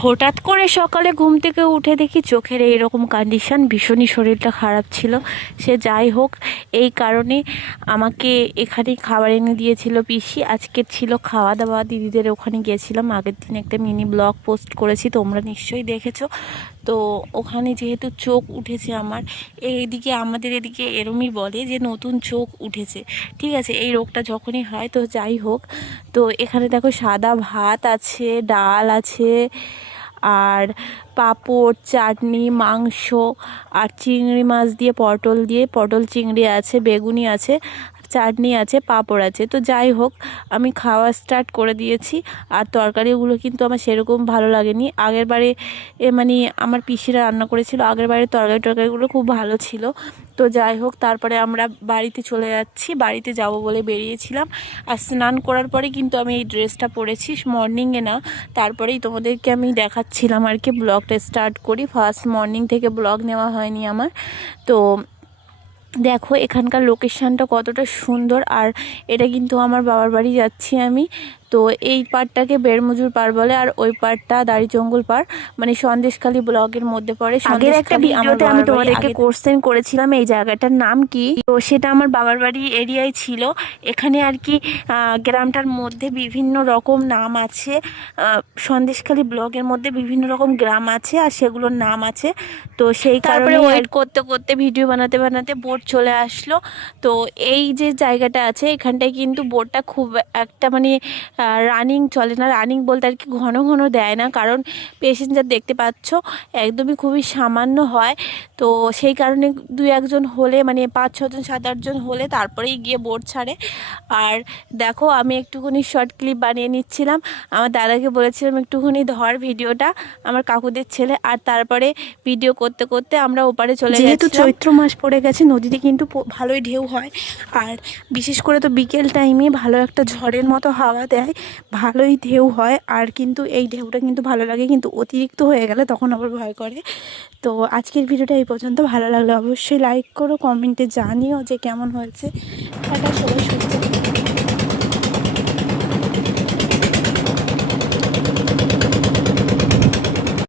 হঠাৎ করে সকালে ঘুম থেকে উঠে দেখি চোখের এইরকম কন্ডিশন, ভীষণই শরীরটা খারাপ ছিল। সে যাই হোক, এই কারণে আমাকে এখানে খাবার এনে দিয়েছিল পিসি। আজকে ছিল খাওয়া দাওয়া, দিদিদের ওখানে গিয়েছিলাম। আগের দিন একটা মিনি ব্লগ পোস্ট করেছি, তোমরা নিশ্চয়ই দেখেছো। তো ওখানে যেহেতু চোখ উঠেছে আমার, এইদিকে আমাদের এদিকে এরমই বলে যে নতুন চোখ উঠেছে, ঠিক আছে। এই রোগটা যখনই হয়, তো যাই হোক, তো এখানে দেখো সাদা ভাত আছে, ডাল আছে, আর পাঁপড়, চাটনি, মাংস, আর চিংড়ি মাছ দিয়ে, পটল চিংড়ি আছে, বেগুনি আছে, চাটনি আছে, পাঁপড় আছে। তো যাই হোক, আমি খাওয়া স্টার্ট করে দিয়েছি। আর তরকারিগুলো কিন্তু আমার সেরকম ভালো লাগেনি। আগের বারে মানে আমার পিসিরা রান্না করেছিল, আগের বারে তরকারিগুলো খুব ভালো ছিল। তো যাই হোক, তারপরে আমরা বাড়িতে চলে যাচ্ছি, বাড়িতে যাব বলে বেরিয়েছিলাম। আর স্নান করার পরে কিন্তু আমি এই ড্রেসটা পরেছি, মর্নিংয়ে না, তারপরেই তোমাদেরকে আমি দেখাচ্ছিলাম আর কি। ব্লগটা স্টার্ট করি, ফার্স্ট মর্নিং থেকে ব্লগ নেওয়া হয়নি আমার। তো দেখো এখানকার লোকেশানটা কতটা সুন্দর। আর এটা কিন্তু আমার বাবার বাড়ি যাচ্ছি আমি। তো এই পাড়টাকে বেড়মজুর পাড় বলে, আর ওই পাড়টা দাড়িজঙ্গল পাড়, মানে সন্দেশখালী ব্লগের মধ্যে পড়ে। আগের একটা ভিডিওতে আমি তোমাদেরকে কোশ্চেন করেছিলাম এই জায়গাটার নাম কি, তো সেটা আমার বাবার বাড়ি এরিয়ায় ছিল। এখানে আর কি গ্রামটার মধ্যে বিভিন্ন রকম নাম আছে। সন্দেশখালী ব্লগের মধ্যে বিভিন্ন রকম গ্রাম আছে, আর সেগুলোর নাম আছে। তো সেই কারণে ওয়েট করতে করতে, ভিডিও বানাতে বানাতে বোট চলে আসলো। তো এই যে জায়গাটা আছে, এখানটায় কিন্তু বোটটা খুব একটা মানে রানিং চলে না। রানিং বলতে আর কি ঘন ঘন দেয় না, কারণ প্যাসেঞ্জার দেখতে পাচ্ছ একদমই খুবই সামান্য হয়। তো সেই কারণে 2-1 জন হলে, মানে 5-6 জন 7-8 জন হলে তারপরেই গিয়ে বোট ছাড়ে। আর দেখো, আমি একটুখানি শর্ট ক্লিপ বানিয়ে নিচ্ছিলাম। আমার দাদাকে বলেছিলাম একটুখানি ধর ভিডিওটা, আমার কাকুদের ছেলে। আর তারপরে ভিডিও করতে করতে আমরা ওপারে চলে গেছি। যেহেতু চৈত্র মাস পড়ে গেছে, নদীতে কিন্তু ভালোই ঢেউ হয়। আর বিশেষ করে তো বিকেল টাইমে ভালো একটা ঝড়ের মতো হাওয়া দেয়, ভালোই ঢেউ হয়। আর কিন্তু এই ঢেউটা কিন্তু ভালো লাগে, কিন্তু অতিরিক্ত হয়ে গেলে তখন আবার ভয় করে। তো আজকের ভিডিওটা এই পর্যন্ত। ভালো লাগলে অবশ্যই লাইক করো, কমেন্টে জানিও যে কেমন হয়েছে। টাটা, সবাই সুস্থ।